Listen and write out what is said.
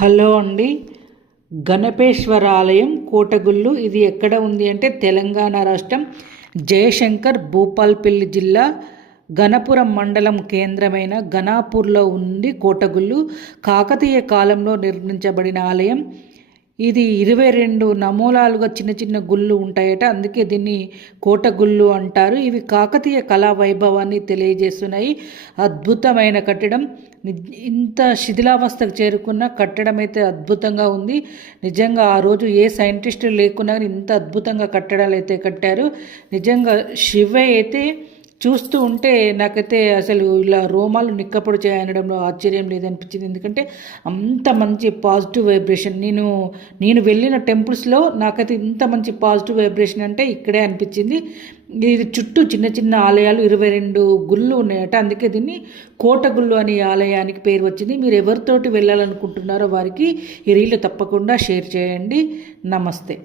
Hello అండి. గణపేశ్వర ఆలయం కోటగుళ్ళు ఇది ఎక్కడ ఉంది అంటే తెలంగాణ రాష్ట్రం జయశంకర్ భూపాల్పల్లి జిల్లా గణపురం మండలం కేంద్రమైన గణాపూర్లో ఉంది కోటగుళ్ళు. కాకతీయ కాలంలో నిర్మించబడిన ఆలయం ఇది ఇరవై రెండు నమూనాలుగా చిన్న చిన్న గుళ్ళు ఉంటాయట. అందుకే దీన్ని కోట గుళ్ళు అంటారు. ఇవి కాకతీయ కళా వైభవాన్ని తెలియజేస్తున్నాయి. అద్భుతమైన కట్టడం. ఇంత శిథిలావస్థకు చేరుకున్న కట్టడం అయితే అద్భుతంగా ఉంది. నిజంగా ఆ రోజు ఏ సైంటిస్టు లేకున్నా ఇంత అద్భుతంగా కట్టడాలు అయితే కట్టారు. నిజంగా శివ అయితే చూస్తూ ఉంటే నాకైతే అసలు ఇలా రోమాలు నిక్కపొడి చేయనడంలో ఆశ్చర్యం లేదనిపించింది. ఎందుకంటే అంత మంచి పాజిటివ్ వైబ్రేషన్. నేను నేను వెళ్ళిన టెంపుల్స్లో నాకైతే ఇంత మంచి పాజిటివ్ వైబ్రేషన్ అంటే ఇక్కడే అనిపించింది. ఇది చుట్టూ చిన్న చిన్న ఆలయాలు ఇరవై రెండు గుళ్ళు ఉన్నాయట. అందుకే దీన్ని కోటగుళ్ళు అనే ఆలయానికి పేరు వచ్చింది. మీరు ఎవరితోటి వెళ్ళాలనుకుంటున్నారో వారికి ఈ రీలు తప్పకుండా షేర్ చేయండి. నమస్తే.